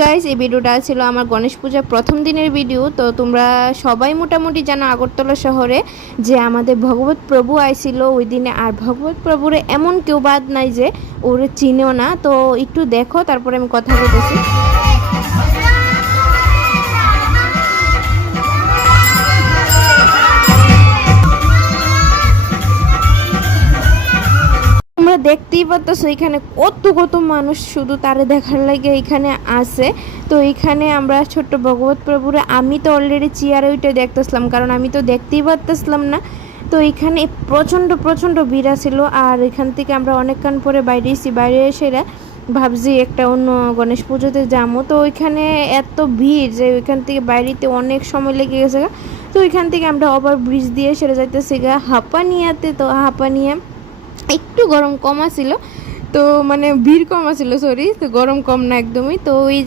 Guys, এই ভিডিওটা ছিল আমার গণেশ পূজার প্রথম দিনের ভিডিও। তো তোমরা সবাই মোটামুটি জানো আগরতলা শহরে যে আমাদের ভগবত প্রভু আইছিল ওই দিনে। আর ভগবত প্রভুরে এমন কেউ বাদ নাই যে ওরে চিনেও না। তো একটু দেখো, তারপরে আমি কথা বলতেছি। তোমরা দেখতেই পাচ্ছ এখানে কত কত মানুষ শুধু তারে দেখার লাগে এখানে আছে। তো এখানে আমরা ছোট্ট ভগবত প্রভুরে আমি তো অলরেডি চেয়ারে ওইটা দেখতেছিলাম, কারণ আমি তো দেখতেই পারতেছিলাম না। তো এখানে প্রচণ্ড প্রচণ্ড ভিড় ছিল। আর এখান থেকে আমরা অনেকক্ষণ পরে বাইরে এসেছি। বাইরে এসে ভাবছি একটা অন্য গণেশ পুজোতে যাবো। তো ওইখানে এত ভিড় যে ওইখান থেকে বাইরেতে অনেক সময় লেগে গেছে। তো ওইখান থেকে আমরা ওভার ব্রিজ দিয়ে সেরে যাইতেছি হাঁপানিয়াতে। তো হাঁপানিয়া একটু গরম কম আছিল, তো মানে ভিড় কম আছিল, সরি, তো গরম কম না একদমই। তো ওই